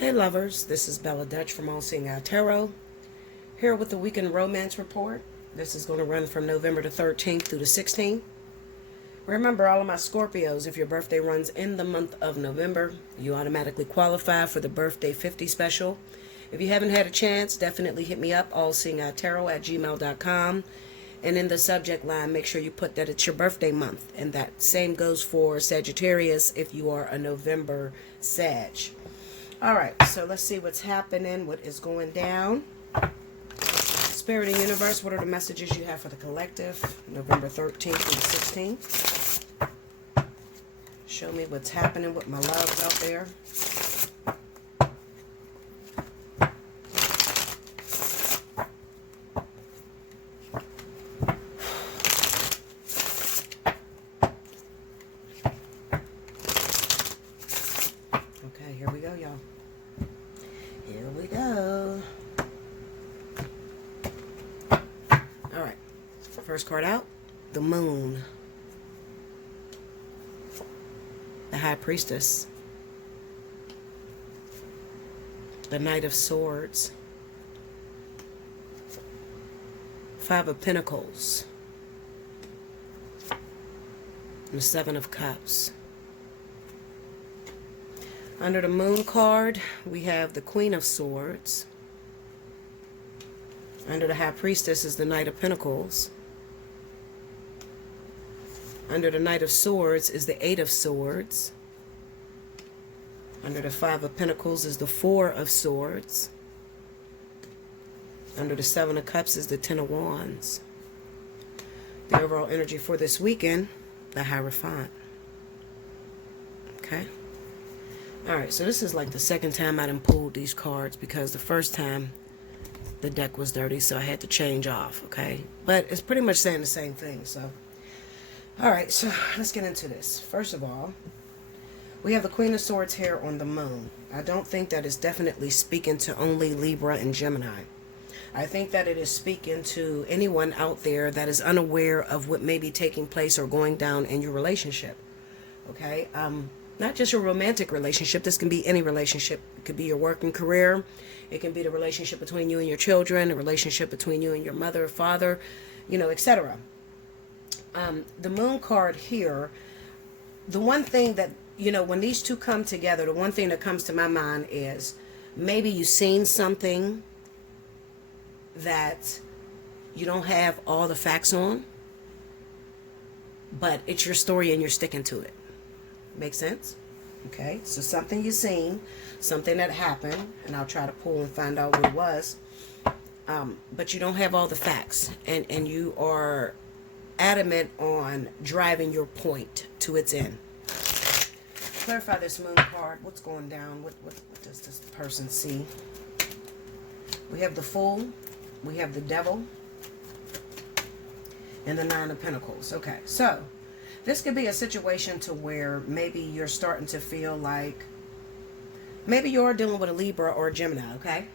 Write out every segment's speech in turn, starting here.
Hey lovers, this is Bella Dutch from Allseeingeyetarot, here with the weekend romance report. This is going to run from November the 13th through the 16th. Remember, all of my Scorpios, if your birthday runs in the month of November, you automatically qualify for the Birthday 50 special. If you haven't had a chance, definitely hit me up, allseeingeyetarot@gmail.com. And in the subject line, make sure you put that it's your birthday month. And that same goes for Sagittarius if you are a November Sag. All right, so let's see what's happening, what is going down. Spirit and Universe, what are the messages you have for the collective, November 13th through the 16th? Show me what's happening with my loves out there. Okay, here we go, y'all. Here we go. All right. First card out, the Moon. The High Priestess. The Knight of Swords. Five of Pentacles. And the Seven of Cups. Under the Moon card, we have the Queen of Swords. Under the High Priestess is the Knight of Pentacles. Under the Knight of Swords is the Eight of Swords. Under the Five of Pentacles is the Four of Swords. Under the Seven of Cups is the Ten of Wands. The overall energy for this weekend, the Hierophant. Okay? Alright, so this is like the second time I done pulled these cards because the first time the deck was dirty, so I had to change off, okay? But it's pretty much saying the same thing, so. Alright, so let's get into this. First of all, we have the Queen of Swords here on the Moon. I don't think that it's definitely speaking to only Libra and Gemini. I think that it is speaking to anyone out there that is unaware of what may be taking place or going down in your relationship, okay? Not just your romantic relationship. This can be any relationship. It could be your working career. It can be the relationship between you and your children, a relationship between you and your mother or father, you know, etc. The Moon card here, the one thing that, you know, when these two come together, the one thing that comes to my mind is maybe you've seen something that you don't have all the facts on, but it's your story and you're sticking to it. Make sense? Okay, so something you've seen, something that happened, and I'll try to pull and find out what it was, but you don't have all the facts, and you are adamant on driving your point to its end. Clarify this Moon card. What's going down? What does this person see? We have the Fool, we have the Devil, and the Nine of Pentacles. Okay, so this could be a situation to where maybe you're starting to feel like, maybe you're dealing with a Libra or a Gemini, okay?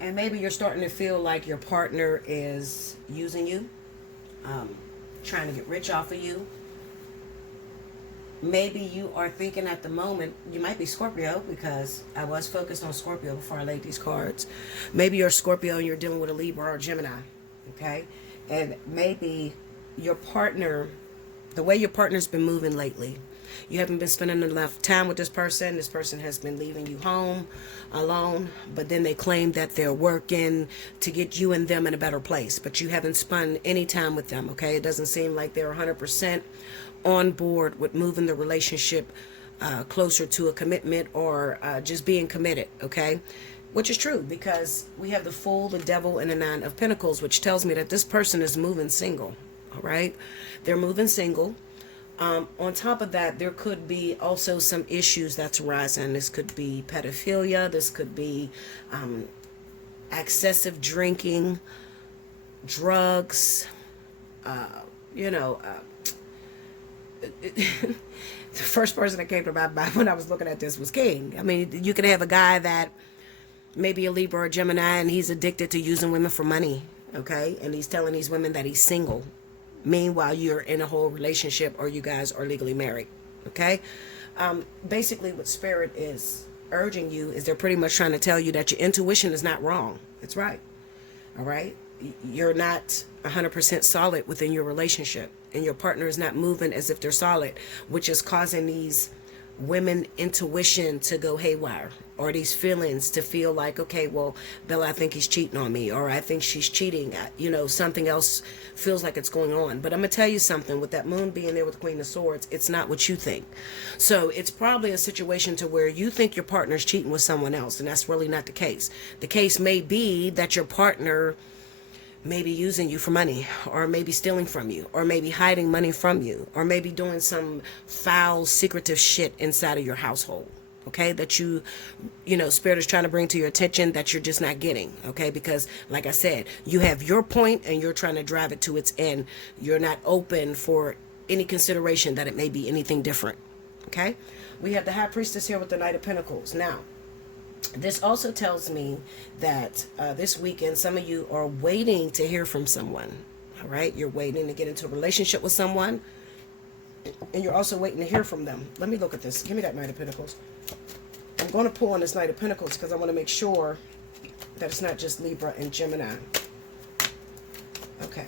And maybe you're starting to feel like your partner is using you, trying to get rich off of you. Maybe you are thinking at the moment, you might be Scorpio, because I was focused on Scorpio before I laid these cards. Maybe you're Scorpio and you're dealing with a Libra or a Gemini, okay? And maybe your partner, the way your partner's been moving lately, you haven't been spending enough time with this person has been leaving you home alone, but then they claim that they're working to get you and them in a better place, but you haven't spent any time with them, okay? It doesn't seem like they're 100% on board with moving the relationship closer to a commitment or just being committed, okay? Which is true, because we have the Fool, the Devil, and the Nine of Pentacles, which tells me that this person is moving single. All right, they're moving single. On top of that, there could be also some issues that's rising. This could be pedophilia. This could be excessive drinking, drugs. The first person that came to my mind when I was looking at this was King. I mean, you could have a guy that maybe a Libra or a Gemini, and he's addicted to using women for money, okay? And he's telling these women that he's single. Meanwhile, you're in a whole relationship or you guys are legally married, okay? Basically what Spirit is urging you is they're pretty much trying to tell you that your intuition is not wrong. It's right. All right? You're not 100% solid within your relationship, and your partner is not moving as if they're solid, which is causing these women intuition to go haywire, or these feelings to feel like, okay, well, Bella, I think he's cheating on me, or I think she's cheating. Something else feels like it's going on. But I'm gonna tell you something, with that moon being there with the Queen of Swords, it's not what you think. So it's probably a situation to where you think your partner's cheating with someone else, and that's really not the case. The case may be that your partner maybe using you for money, or maybe stealing from you, or maybe hiding money from you, or maybe doing some foul, secretive shit inside of your household. Okay, that Spirit is trying to bring to your attention that you're just not getting. Okay, because like I said, you have your point and you're trying to drive it to its end. You're not open for any consideration that it may be anything different. Okay, we have the High Priestess here with the Knight of Pentacles. Now, this also tells me that this weekend, some of you are waiting to hear from someone. All right, you're waiting to get into a relationship with someone, and you're also waiting to hear from them. Let me look at this. Give me that Knight of Pentacles. I'm going to pull on this Knight of Pentacles because I want to make sure that it's not just Libra and Gemini. Okay.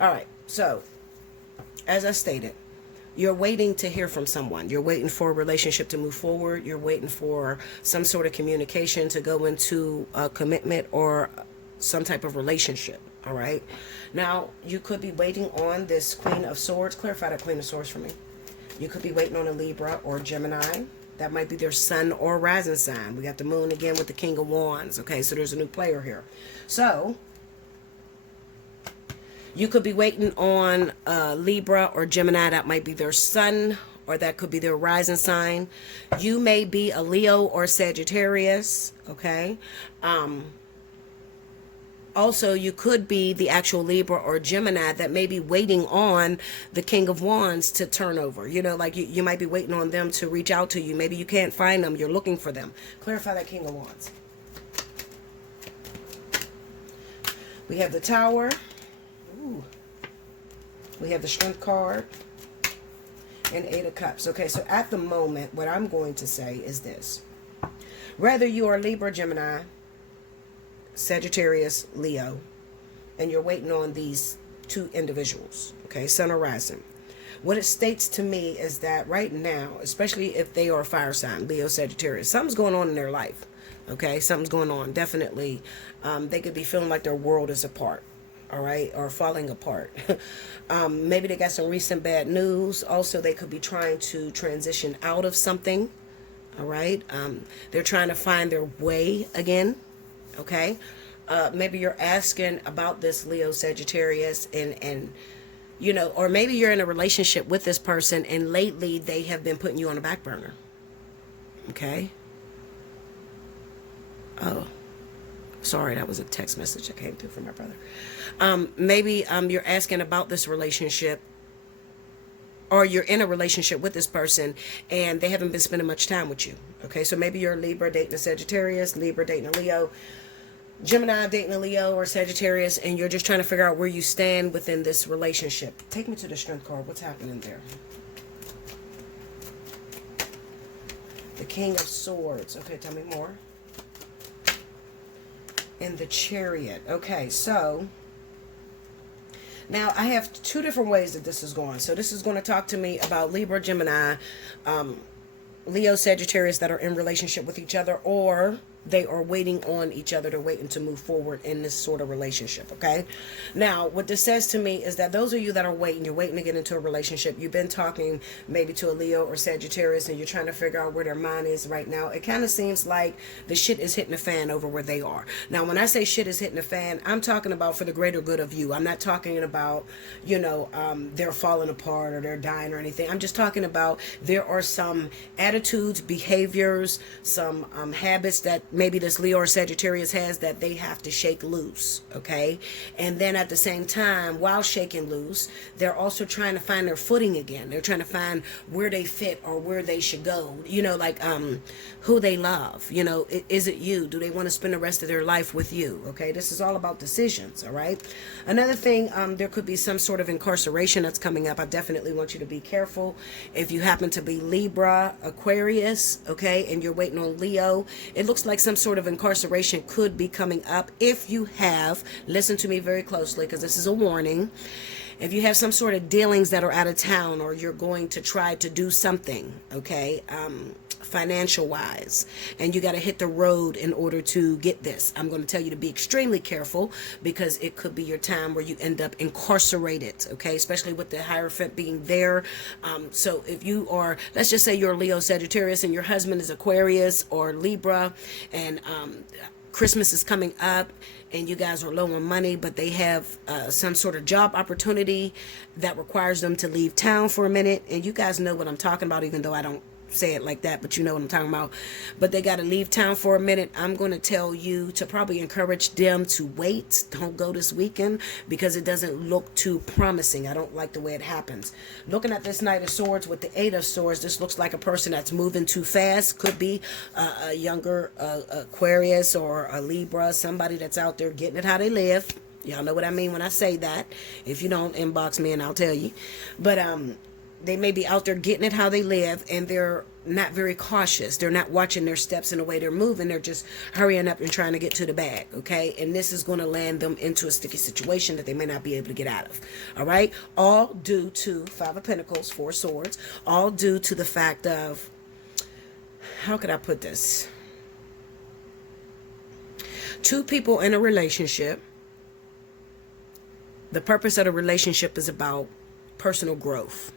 All right. So, as I stated, you're waiting to hear from someone. You're waiting for a relationship to move forward. You're waiting for some sort of communication to go into a commitment or some type of relationship. All right. Now, you could be waiting on this Queen of Swords. Clarify that Queen of Swords for me. You could be waiting on a Libra or Gemini. That might be their sun or rising sign. We got the moon again with the King of Wands. Okay, so there's a new player here. So, you could be waiting on Libra or Gemini. That might be their sun, or that could be their rising sign. You may be a Leo or Sagittarius. Okay. Also, you could be the actual Libra or Gemini that may be waiting on the King of Wands to turn over. Like you might be waiting on them to reach out to you. Maybe you can't find them. You're looking for them. Clarify that King of Wands. We have the Tower. Ooh. We have the Strength card. And Eight of Cups. Okay, so at the moment, what I'm going to say is this. Whether you are Libra, Gemini, Sagittarius, Leo, and you're waiting on these two individuals, okay, sun or rising, what it states to me is that right now, especially if they are a fire sign, Leo, Sagittarius, something's going on in their life. Okay, something's going on. Definitely, they could be feeling like their world is apart. All right, or falling apart. Maybe they got some recent bad news. Also, they could be trying to transition out of something. All right, they're trying to find their way again. Okay, maybe you're asking about this Leo, Sagittarius, and or maybe you're in a relationship with this person, and lately they have been putting you on the back burner. Okay. Oh, sorry, that was a text message that came through from my brother. Maybe you're asking about this relationship, or you're in a relationship with this person and they haven't been spending much time with you. Okay, so maybe you're a Libra dating a Sagittarius, Libra dating a Leo, Gemini dating a Leo or Sagittarius, and you're just trying to figure out where you stand within this relationship. Take me to the Strength card. What's happening there? The King of Swords. Okay, tell me more. And the Chariot. Okay, so now I have two different ways that this is going. So this is going to talk to me about Libra, Gemini, Leo, Sagittarius that are in relationship with each other, or they are waiting on each other. They're waiting to move forward in this sort of relationship. Okay. Now, what this says to me is that those of you that are waiting, you're waiting to get into a relationship. You've been talking maybe to a Leo or Sagittarius, and you're trying to figure out where their mind is right now. It kind of seems like the shit is hitting the fan over where they are. Now, when I say shit is hitting the fan, I'm talking about for the greater good of you. I'm not talking about, they're falling apart or they're dying or anything. I'm just talking about there are some attitudes, behaviors, some habits that maybe this Leo or Sagittarius has, that they have to shake loose, okay? And then at the same time, while shaking loose, they're also trying to find their footing again. They're trying to find where they fit or where they should go, you know, like who they love, you know. Is it you? Do they want to spend the rest of their life with you? Okay, this is all about decisions, all right? Another thing, there could be some sort of incarceration that's coming up. I definitely want you to be careful. If you happen to be Libra, Aquarius, okay, and you're waiting on Leo, it looks like some sort of incarceration could be coming up. If you have, listen to me very closely, because this is a warning. If you have some sort of dealings that are out of town, or you're going to try to do something, okay, financial wise, and you got to hit the road in order to get this, I'm going to tell you to be extremely careful, because it could be your time where you end up incarcerated, okay, especially with the Hierophant being there. So if you are, let's just say you're Leo, Sagittarius, and your husband is Aquarius or Libra, and Christmas is coming up, and you guys are low on money, but they have some sort of job opportunity that requires them to leave town for a minute. And you guys know what I'm talking about, even though I don't say it like that, but you know what I'm talking about. But they got to leave town for a minute. I'm going to tell you to probably encourage them to wait. Don't go this weekend, because it doesn't look too promising. I don't like the way it happens. Looking at this Knight of Swords with the Eight of Swords, this looks like a person that's moving too fast. Could be a younger Aquarius or a Libra, somebody that's out there getting it how they live. Y'all know what I mean when I say that. If you don't, inbox me and I'll tell you. But they may be out there getting it how they live, and they're not very cautious. They're not watching their steps and the way they're moving. They're just hurrying up and trying to get to the bag, okay? And this is going to land them into a sticky situation that they may not be able to get out of, all right? All due to Five of Pentacles, Four Swords, all due to the fact of, how could I put this? Two people in a relationship. The purpose of the relationship is about personal growth.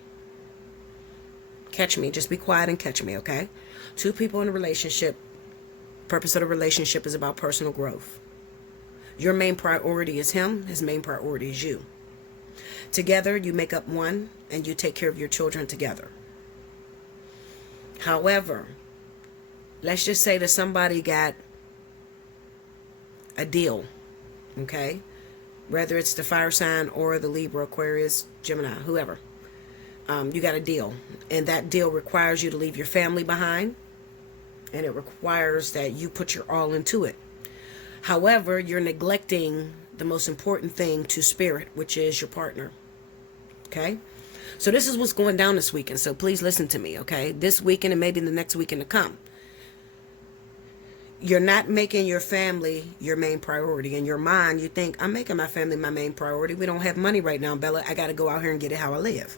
Catch me. Just be quiet and catch me, okay? Two people in a relationship. Purpose of the relationship is about personal growth. Your main priority is him. His main priority is you. Together, you make up one, and you take care of your children together. However, let's just say that somebody got a deal, okay? Whether it's the fire sign or the Libra, Aquarius, Gemini, whoever. You got a deal, and that deal requires you to leave your family behind, and it requires that you put your all into it. However, you're neglecting the most important thing to spirit, which is your partner. Okay? So this is what's going down this weekend, so please listen to me, okay? This weekend and maybe the next weekend to come. You're not making your family your main priority. In your mind, you think, I'm making my family my main priority. We don't have money right now, Bella. I got to go out here and get it how I live.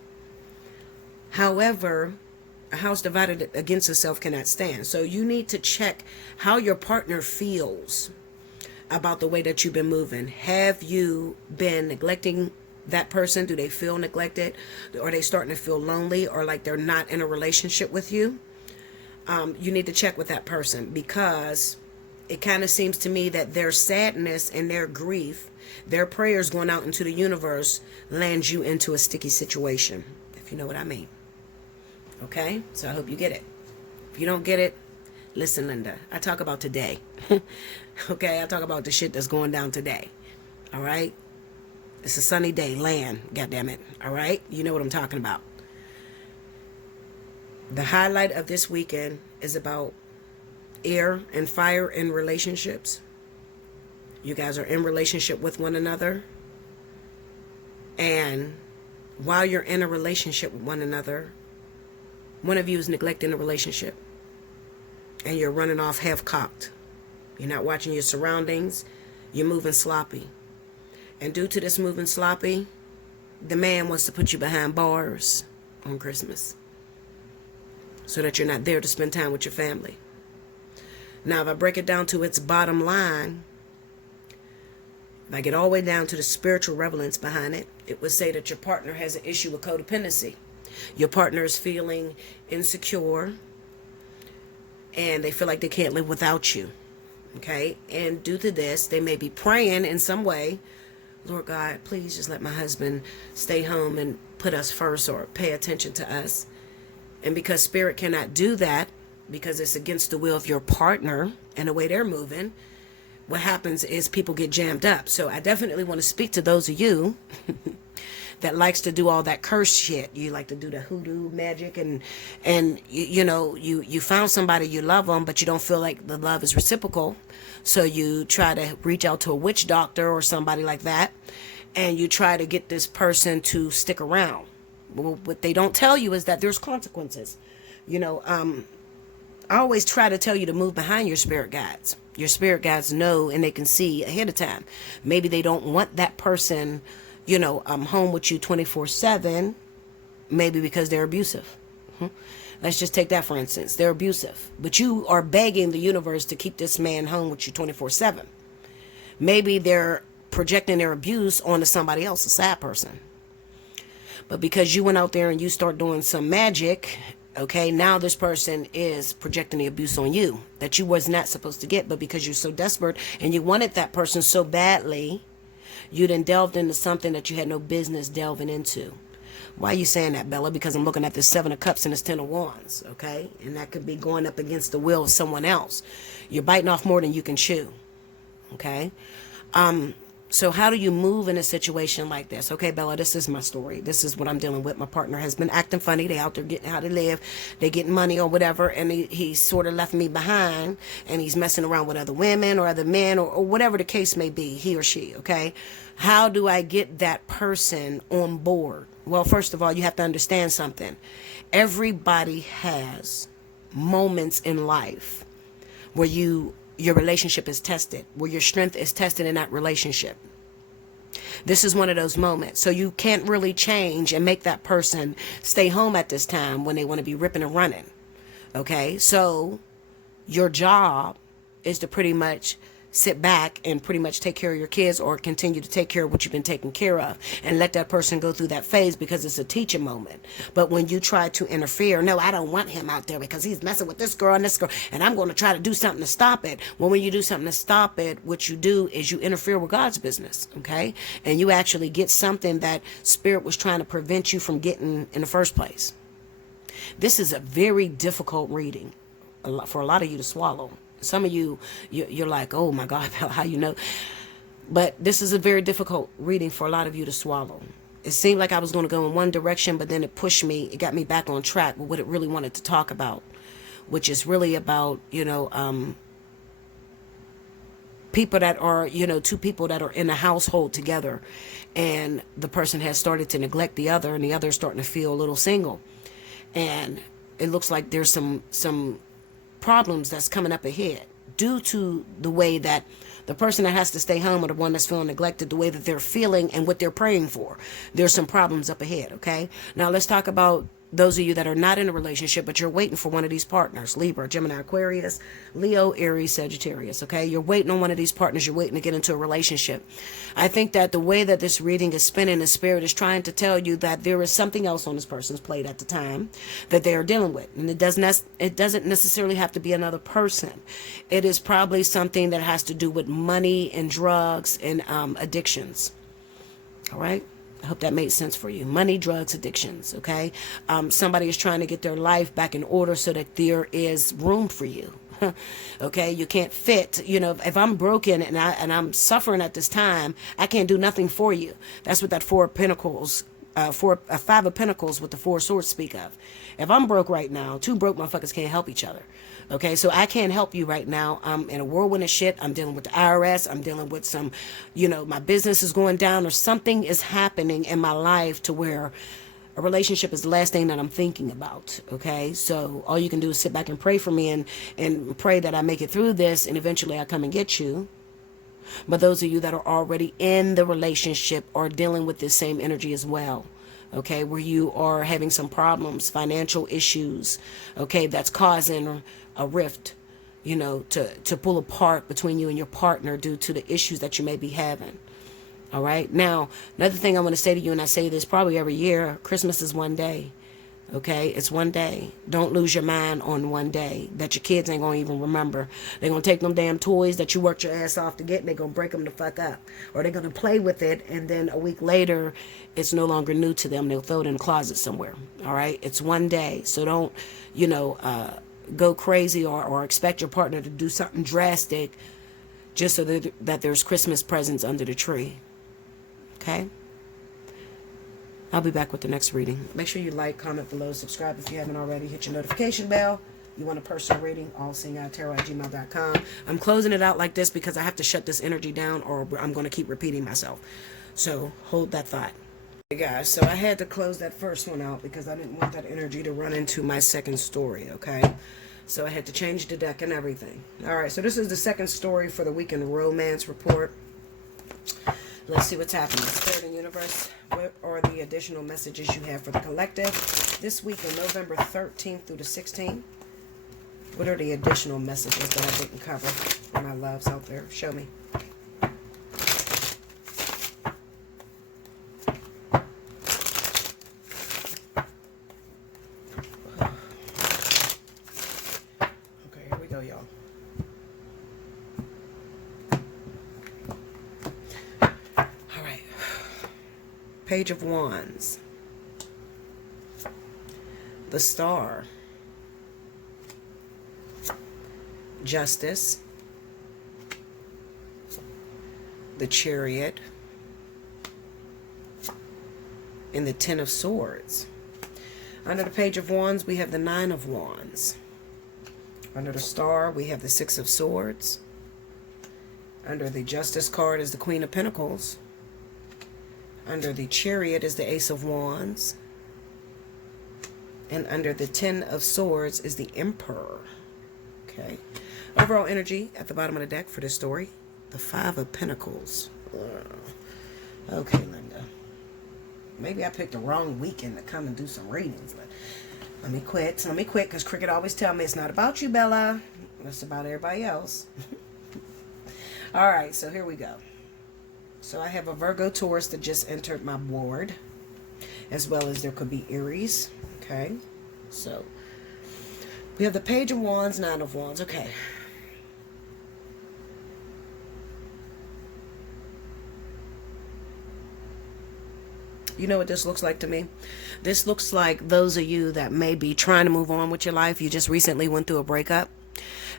However, a house divided against itself cannot stand. So you need to check how your partner feels about the way that you've been moving. Have you been neglecting that person? Do they feel neglected? Are they starting to feel lonely, or like they're not in a relationship with you? You need to check with that person, because it kind of seems to me that their sadness and their grief, their prayers going out into the universe, lands you into a sticky situation, if you know what I mean. Okay? So I hope you get it. If you don't get it, listen, Linda. I talk about today. Okay? I talk about the shit that's going down today. All right? It's a sunny day. Land. Goddammit. All right? You know what I'm talking about. The highlight of this weekend is about air and fire in relationships. You guys are in relationship with one another. And while you're in a relationship with one another, one of you is neglecting the relationship. And you're running off half-cocked. You're not watching your surroundings. You're moving sloppy. And due to this moving sloppy, the man wants to put you behind bars on Christmas, so that you're not there to spend time with your family. Now, if I break it down to its bottom line, if I get all the way down to the spiritual relevance behind it, it would say that your partner has an issue with codependency. Your partner is feeling insecure, and they feel like they can't live without you. Okay? And due to this, they may be praying in some way, Lord God, please just let my husband stay home and put us first, or pay attention to us. And because spirit cannot do that, because it's against the will of your partner and the way they're moving, what happens is people get jammed up. So I definitely want to speak to those of you that likes to do all that curse shit. You like to do the hoodoo magic, and you found somebody, you love them, but you don't feel like the love is reciprocal. So you try to reach out to a witch doctor or somebody like that, and you try to get this person to stick around. Well, what they don't tell you is that there's consequences. I always try to tell you to move behind your spirit guides. Your spirit guides know, and they can see ahead of time. Maybe they don't want that person, home with you 24/7, maybe because they're abusive. Let's just take that for instance. They're abusive, but you are begging the universe to keep this man home with you 24/7. Maybe they're projecting their abuse onto somebody else, a sad person. But because you went out there and you start doing some magic, okay, now this person is projecting the abuse on you that you was not supposed to get, but because you're so desperate and you wanted that person so badly, you then delved into something that you had no business delving into. Why are you saying that, Bella? Because I'm looking at this 7 of Cups and this 10 of Wands, okay? And that could be going up against the will of someone else. You're biting off more than you can chew, okay? So how do you move in a situation like this? Okay, Bella, this is my story. This is what I'm dealing with. My partner has been acting funny. They out there getting how to live. They getting money or whatever. And he sort of left me behind. And he's messing around with other women or other men or whatever the case may be, he or she, okay? How do I get that person on board? Well, first of all, you have to understand something. Everybody has moments in life where your relationship is tested, where your strength is tested in that relationship. This is one of those moments. So you can't really change and make that person stay home at this time when they want to be ripping and running. Okay, so your job is to pretty much sit back and pretty much take care of your kids or continue to take care of what you've been taking care of and let that person go through that phase because it's a teaching moment. But when you try to interfere, no, I don't want him out there because he's messing with this girl and I'm going to try to do something to stop it. Well, when you do something to stop it, what you do is you interfere with God's business, okay? And you actually get something that Spirit was trying to prevent you from getting in the first place. This is a very difficult reading for a lot of you to swallow. Some of you're like, oh my God, how you know? But this is a very difficult reading for a lot of you to swallow. It seemed like I was going to go in one direction, but then it pushed me. It got me back on track with what it really wanted to talk about, which is really about, people that are, two people that are in a household together, and the person has started to neglect the other, and the other is starting to feel a little single. And it looks like there's some problems that's coming up ahead due to the way that the person that has to stay home or the one that's feeling neglected, the way that they're feeling and what they're praying for. There's some problems up ahead, okay? Now let's talk about those of you that are not in a relationship, but you're waiting for one of these partners, Libra, Gemini, Aquarius, Leo, Aries, Sagittarius, okay? You're waiting on one of these partners. You're waiting to get into a relationship. I think that the way that this reading is spinning, the Spirit is trying to tell you that there is something else on this person's plate at the time that they are dealing with. And it doesn't necessarily have to be another person. It is probably something that has to do with money and drugs and addictions, all right? I hope that made sense for you. Money, drugs, addictions, okay? Somebody is trying to get their life back in order so that there is room for you, okay? You can't fit, if I'm broken and I'm suffering at this time, I can't do nothing for you. That's what that Five of Pentacles with the Four Swords speak of. If I'm broke right now, two broke motherfuckers can't help each other. Okay, so I can't help you right now. I'm in a whirlwind of shit. I'm dealing with the IRS. I'm dealing with some, my business is going down or something is happening in my life to where a relationship is the last thing that I'm thinking about. Okay, so all you can do is sit back and pray for me and pray that I make it through this and eventually I come and get you. But those of you that are already in the relationship are dealing with this same energy as well. Okay, where you are having some problems, financial issues, okay, that's causing a rift, to pull apart between you and your partner due to the issues that you may be having. All right. Now, another thing I want to say to you, and I say this probably every year, Christmas is one day. Okay, it's one day. Don't lose your mind on one day that your kids ain't going to even remember. They're going to take them damn toys that you worked your ass off to get and they're going to break them the fuck up. Or they're going to play with it and then a week later, it's no longer new to them. They'll throw it in the closet somewhere. All right, it's one day. So don't, go crazy or expect your partner to do something drastic just so that there's Christmas presents under the tree. Okay? I'll be back with the next reading. Make sure you like, comment below, subscribe if you haven't already. Hit your notification bell. You want a personal reading? Allseeingeyetarot@gmail.com. I'm closing it out like this because I have to shut this energy down or I'm going to keep repeating myself. So hold that thought. Hey guys, so I had to close that first one out because I didn't want that energy to run into my second story, okay? So I had to change the deck and everything. Alright, so this is the second story for the weekend romance report. Let's see what's happening. Spirit and Universe, what are the additional messages you have for the collective this week on November 13th through the 16th? What are the additional messages that I didn't cover for my loves out there? Show me. Okay, here we go, y'all. All right. Page of Wands. The Star. Justice, the Chariot, and the Ten of Swords. Under the Page of Wands, we have the Nine of Wands. Under the Star, we have the Six of Swords. Under the Justice card is the Queen of Pentacles. Under the Chariot is the Ace of Wands. And under the Ten of Swords is the Emperor. Okay. Overall energy at the bottom of the deck for this story, the Five of Pentacles. Okay, Linda. Maybe I picked the wrong weekend to come and do some readings. But let me quit. Let me quit because Cricket always tell me it's not about you, Bella. It's about everybody else. All right, so here we go. So I have a Virgo Taurus that just entered my board, as well as there could be Aries. Okay, so we have the Page of Wands, Nine of Wands. Okay. You know what this looks like to me? This looks like those of you that may be trying to move on with your life. You just recently went through a breakup.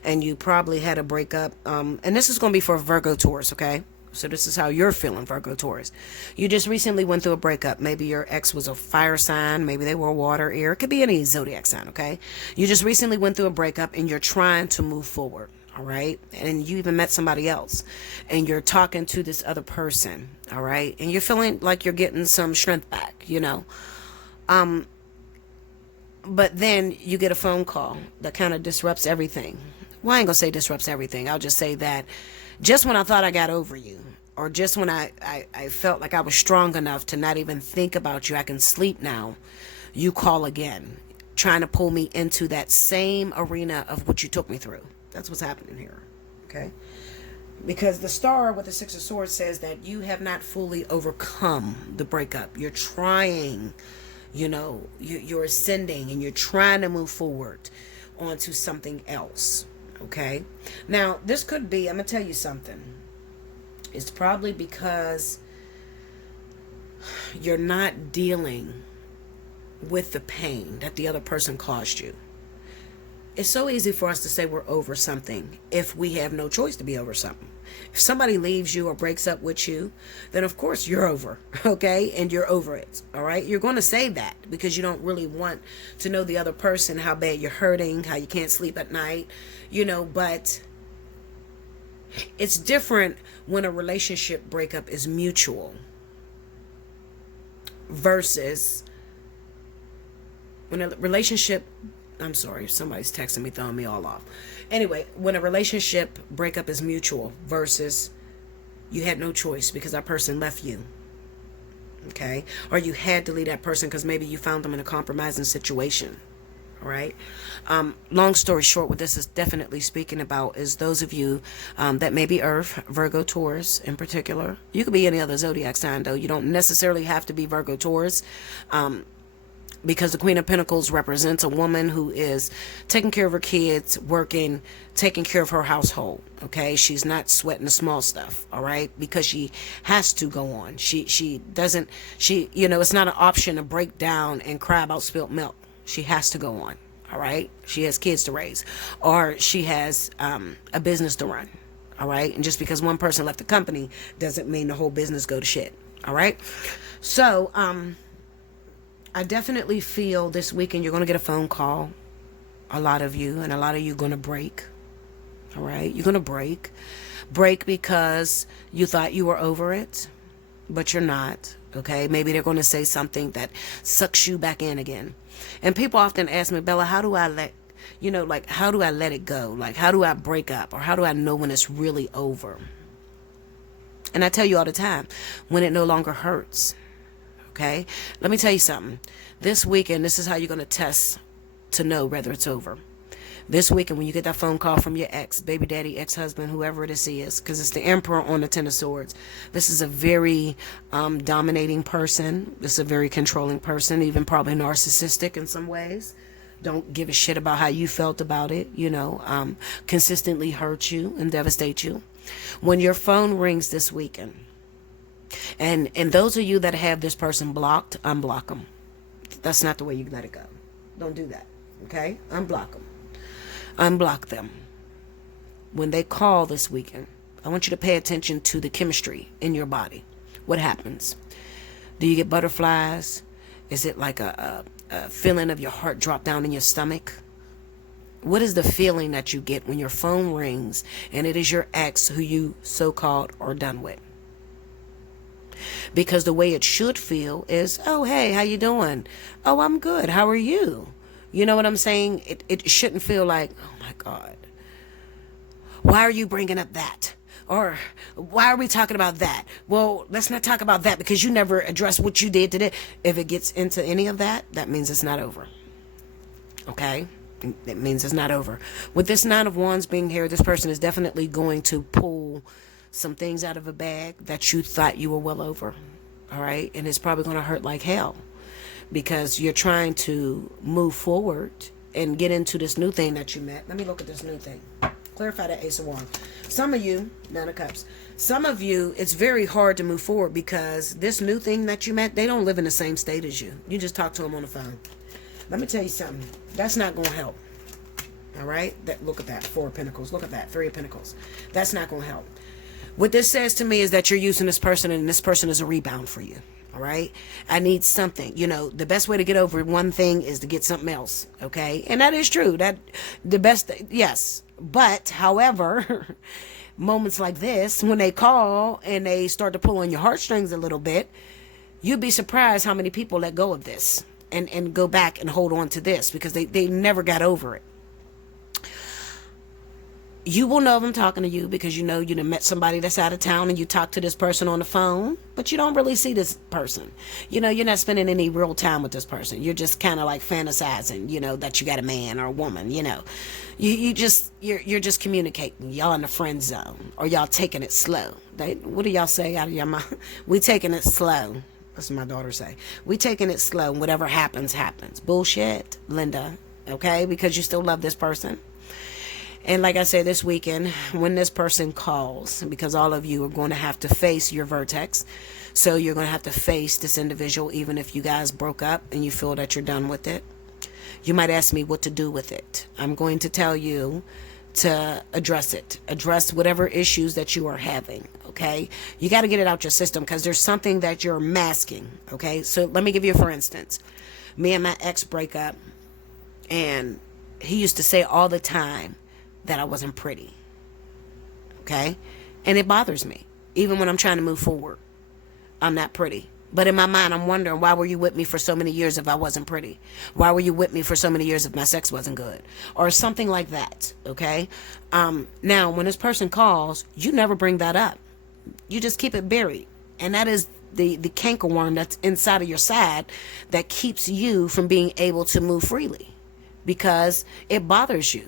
And you probably had a breakup. And this is going to be for Virgo Taurus, okay? So this is how you're feeling, Virgo Taurus. You just recently went through a breakup. Maybe your ex was a fire sign. Maybe they were a water, air. It could be any zodiac sign, okay? You just recently went through a breakup and you're trying to move forward, all right? And you even met somebody else. And you're talking to this other person, all right? And you're feeling like you're getting some strength back, you know? But then you get a phone call that kind of disrupts everything. Well, I ain't going to say disrupts everything. I'll just say that just when I thought I got over you, or just when I felt like I was strong enough to not even think about you, I can sleep now, you call again, trying to pull me into that same arena of what you took me through. That's what's happening here, okay? Because the Star with the Six of Swords says that you have not fully overcome the breakup. You're trying, you know, you're ascending and you're trying to move forward onto something else. Okay. Now, this could be, I'm going to tell you something. It's probably because you're not dealing with the pain that the other person caused you. It's so easy for us to say we're over something if we have no choice to be over something. If somebody leaves you or breaks up with you, then of course you're over, okay? And you're over it, all right? You're going to say that because you don't really want to know the other person, how bad you're hurting, how you can't sleep at night, you know, but it's different when a relationship breakup is mutual versus when a relationship, I'm sorry, somebody's texting me, throwing me all off. Anyway, when a relationship breakup is mutual versus you had no choice because that person left you, okay? Or you had to leave that person because maybe you found them in a compromising situation, all right? Long story short, what this is definitely speaking about is those of you that may be Earth, Virgo, Taurus in particular. You could be any other zodiac sign, though. You don't necessarily have to be Virgo, Taurus. Because the Queen of Pentacles represents a woman who is taking care of her kids, working, taking care of her household. Okay, she's not sweating the small stuff. All right, because she has to go on. She you know, it's not an option to break down and cry about spilt milk. She has to go on. All right. She has kids to raise, or she has a business to run. All right. And just because one person left the company doesn't mean the whole business go to shit. All right. So, I definitely feel this weekend you're going to get a phone call. A lot of you, and a lot of you are going to break. All right. You're going to break. Break because you thought you were over it, but you're not. Okay. Maybe they're going to say something that sucks you back in again. And people often ask me, Bella, how do I let, how do I let it go? Like, how do I break up? Or how do I know when it's really over? And I tell you all the time, when it no longer hurts. Okay? Let me tell you something. This weekend, this is how you're going to test to know whether it's over. This weekend, when you get that phone call from your ex, baby daddy, ex-husband, whoever this is, because it's the Emperor on the Ten of Swords. This is a very dominating person. This is a very controlling person, even probably narcissistic in some ways. Don't give a shit about how you felt about it, consistently hurt you and devastate you. When your phone rings this weekend, and those of you that have this person blocked, unblock them. That's not the way you let it go. Don't do that, okay? Unblock them. Unblock them. When they call this weekend, I want you to pay attention to the chemistry in your body. What happens? Do you get butterflies? Is it like a feeling of your heart drop down in your stomach? What is the feeling that you get when your phone rings and it is your ex who you so-called are done with? Because the way it should feel is, oh, hey, how you doing? Oh, I'm good. How are you? You know what I'm saying? It shouldn't feel like, oh my God, why are you bringing up that? Or why are we talking about that? Well, let's not talk about that because you never addressed what you did today. If it gets into any of that, that means it's not over. Okay? It means it's not over. With this Nine of Wands being here, this person is definitely going to pull some things out of a bag that you thought you were well over. All right? And it's probably going to hurt like hell. Because you're trying to move forward and get into this new thing that you met. Let me look at this new thing. Clarify that Ace of Wands. Some of you, Nine of Cups, some of you, it's very hard to move forward because this new thing that you met, they don't live in the same state as you. You just talk to them on the phone. Let me tell you something. That's not going to help. All right? Look at that. Four of Pentacles. Look at that. Three of Pentacles. That's not going to help. What this says to me is that you're using this person and this person is a rebound for you. All right. I need something, the best way to get over one thing is to get something else. Okay. And that is true. That the best. Yes. But however, moments like this, when they call and they start to pull on your heartstrings a little bit, you'd be surprised how many people let go of this and go back and hold on to this because they never got over it. You will know if I'm talking to you because you done met somebody that's out of town and you talk to this person on the phone, but you don't really see this person. You're not spending any real time with this person. You're just kind of like fantasizing, that you got a man or a woman, you're just communicating. Y'all in the friend zone or y'all taking it slow. What do y'all say out of your mouth? We taking it slow. That's what my daughter say. We taking it slow and whatever happens, happens. Bullshit, Linda. Okay. Because you still love this person. And like I said, this weekend, when this person calls, because all of you are going to have to face your vertex. So you're going to have to face this individual, even if you guys broke up and you feel that you're done with it. You might ask me what to do with it. I'm going to tell you to address it. Address whatever issues that you are having, okay? You got to get it out your system because there's something that you're masking, okay? So let me give you, for instance, me and my ex break up, and he used to say all the time that I wasn't pretty. Okay? And it bothers me. Even when I'm trying to move forward. I'm not pretty. But in my mind, I'm wondering, why were you with me for so many years if I wasn't pretty? Why were you with me for so many years if my sex wasn't good? Or something like that. Okay? Now, when this person calls, you never bring that up. You just keep it buried. And that is the cankerworm that's inside of your side that keeps you from being able to move freely. Because it bothers you.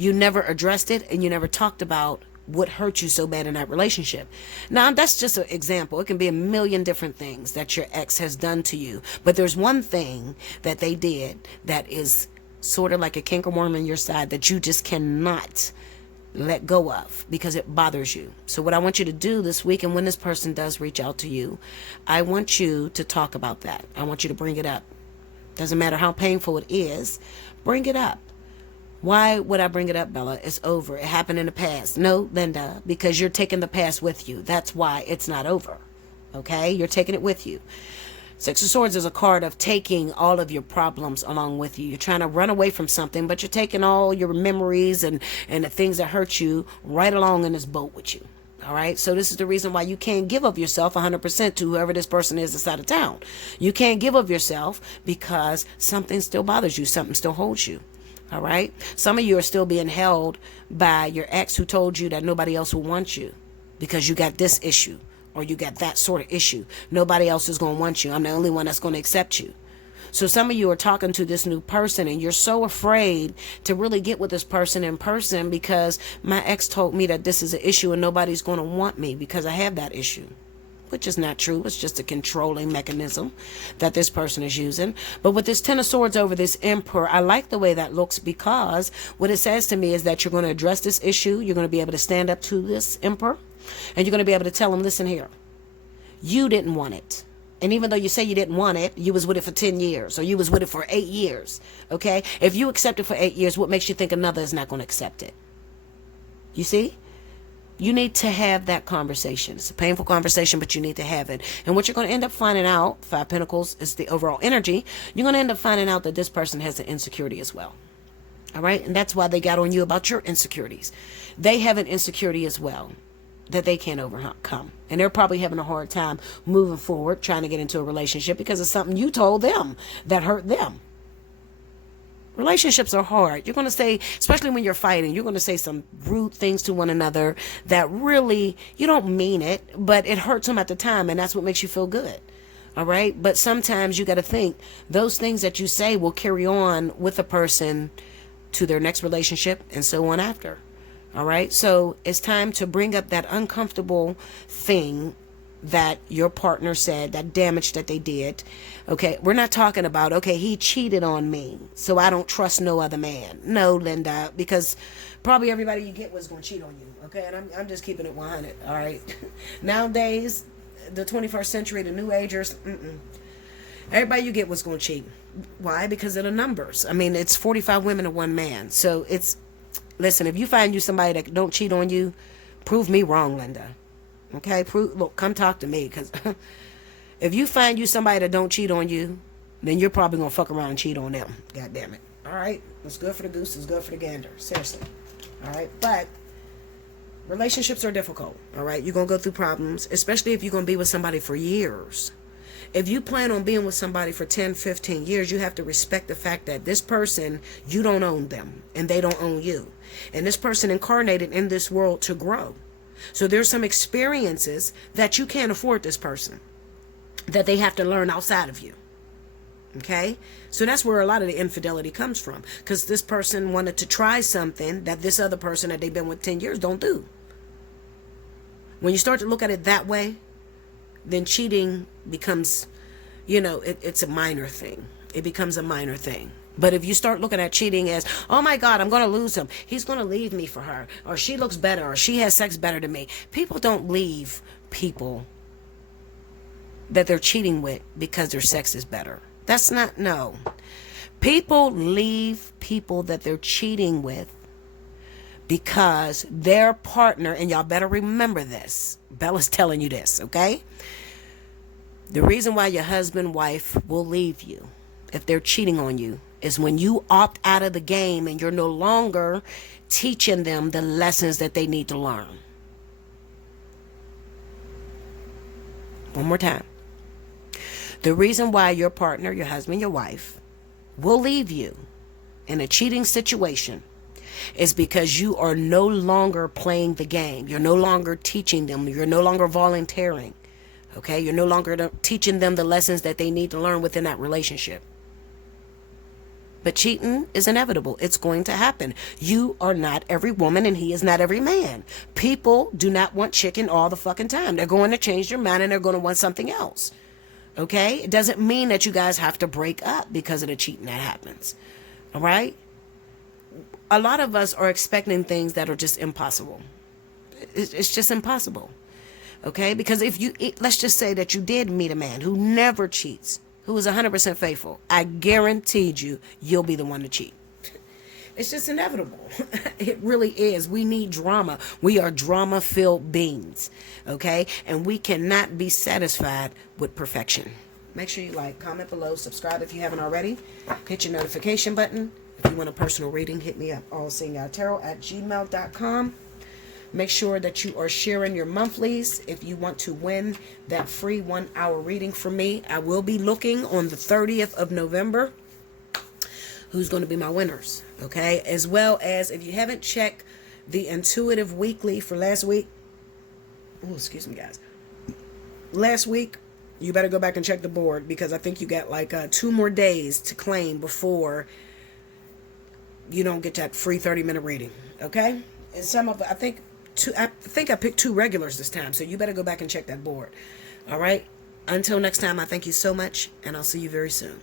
You never addressed it and you never talked about what hurt you so bad in that relationship. Now, that's just an example. It can be a million different things that your ex has done to you. But there's one thing that they did that is sort of like a cankerworm in your side that you just cannot let go of because it bothers you. So what I want you to do this week, and when this person does reach out to you, I want you to talk about that. I want you to bring it up. Doesn't matter how painful it is. Bring it up. Why would I bring it up, Bella? It's over. It happened in the past. No, Linda, because you're taking the past with you. That's why it's not over. Okay? You're taking it with you. Six of Swords is a card of taking all of your problems along with you. You're trying to run away from something, but you're taking all your memories and the things that hurt you right along in this boat with you. All right? So this is the reason why you can't give of yourself 100% to whoever this person is that's out of town. You can't give of yourself because something still bothers you. Something still holds you. All right. Some of you are still being held by your ex who told you that nobody else will want you because you got this issue or you got that sort of issue. Nobody else is going to want you. I'm the only one that's going to accept you. So some of you are talking to this new person and you're so afraid to really get with this person in person because my ex told me that this is an issue and nobody's going to want me because I have that issue. Which is not true. It's just a controlling mechanism that this person is using. But with this Ten of Swords over this Emperor, I like the way that looks because what it says to me is that you're going to address this issue. You're going to be able to stand up to this Emperor and you're going to be able to tell him, listen here, you didn't want it. And even though you say you didn't want it, you was with it for 10 years or you was with it for 8 years. Okay. If you accept it for 8 years, what makes you think another is not going to accept it? You see? You need to have that conversation. It's a painful conversation, but you need to have it. And what you're going to end up finding out, Five Pentacles is the overall energy, you're going to end up finding out that this person has an insecurity as well. All right? And that's why they got on you about your insecurities. They have an insecurity as well that they can't overcome. And they're probably having a hard time moving forward, trying to get into a relationship because of something you told them that hurt them. Relationships are hard. You're going to say, especially when you're fighting, you're going to say some rude things to one another that really, you don't mean it, but it hurts them at the time, and that's what makes you feel good. All right? But sometimes you got to think those things that you say will carry on with a person to their next relationship and so on after. All right? So it's time to bring up that uncomfortable thing that your partner said, that damage that they did. Okay, we're not talking about, okay, he cheated on me, so I don't trust no other man. No, Linda, because probably everybody you get was going to cheat on you. Okay, and I'm just keeping it 100. All right. Nowadays, the 21st century, the new agers, everybody you get was going to cheat. Why? Because of the numbers. I mean, it's 45 women to one man. So it's, listen, if you find you somebody that don't cheat on you, prove me wrong, Linda. Okay, look, come talk to me, because if you find you somebody that don't cheat on you, then you're probably going to fuck around and cheat on them. God damn it. All right? What's good for the goose is good for the gander. Seriously. All right? But relationships are difficult. All right? You're going to go through problems, especially if you're going to be with somebody for years. If you plan on being with somebody for 10, 15 years, you have to respect the fact that this person, you don't own them, and they don't own you. And this person incarnated in this world to grow. So there's some experiences that you can't afford this person, that they have to learn outside of you. Okay? So that's where a lot of the infidelity comes from. Because this person wanted to try something that this other person that they've been with 10 years don't do. When you start to look at it that way, then cheating becomes, it's a minor thing. It becomes a minor thing. But if you start looking at cheating as, oh my God, I'm going to lose him. He's going to leave me for her. Or she looks better. Or she has sex better than me. People don't leave people that they're cheating with because their sex is better. That's not, no. People leave people that they're cheating with because their partner, and y'all better remember this. Bella's telling you this, okay? The reason why your husband, wife will leave you if they're cheating on you is when you opt out of the game and you're no longer teaching them the lessons that they need to learn. One more time. The reason why your partner, your husband, your wife will leave you in a cheating situation is because you are no longer playing the game. You're no longer teaching them. You're no longer volunteering. Okay? You're no longer teaching them the lessons that they need to learn within that relationship. But cheating is inevitable. It's going to happen. You are not every woman and he is not every man. People do not want chicken all the fucking time. They're going to change their mind and they're going to want something else. Okay? It doesn't mean that you guys have to break up because of the cheating that happens. All right? A lot of us are expecting things that are just impossible. It's just impossible. Okay? Because if let's just say that you did meet a man who never cheats, who is 100% faithful, I guaranteed you'll be the one to cheat. It's just inevitable. It really is. We need drama. We are drama-filled beings, okay? And we cannot be satisfied with perfection. Make sure you like, comment below, subscribe if you haven't already. Hit your notification button. If you want a personal reading, hit me up, allseeingeyetarot@gmail.com. Make sure that you are sharing your monthlies if you want to win that free 1-hour reading from me. I will be looking on the 30th of November who's going to be my winners, okay? As well as, if you haven't checked the Intuitive Weekly for last week, oh, excuse me, guys. Last week, you better go back and check the board, because I think you got like 2 more days to claim before you don't get that free 30-minute reading, okay? And some of I think I picked 2 regulars this time, so you better go back and check that board. All right? Until next time, I thank you so much, and I'll see you very soon.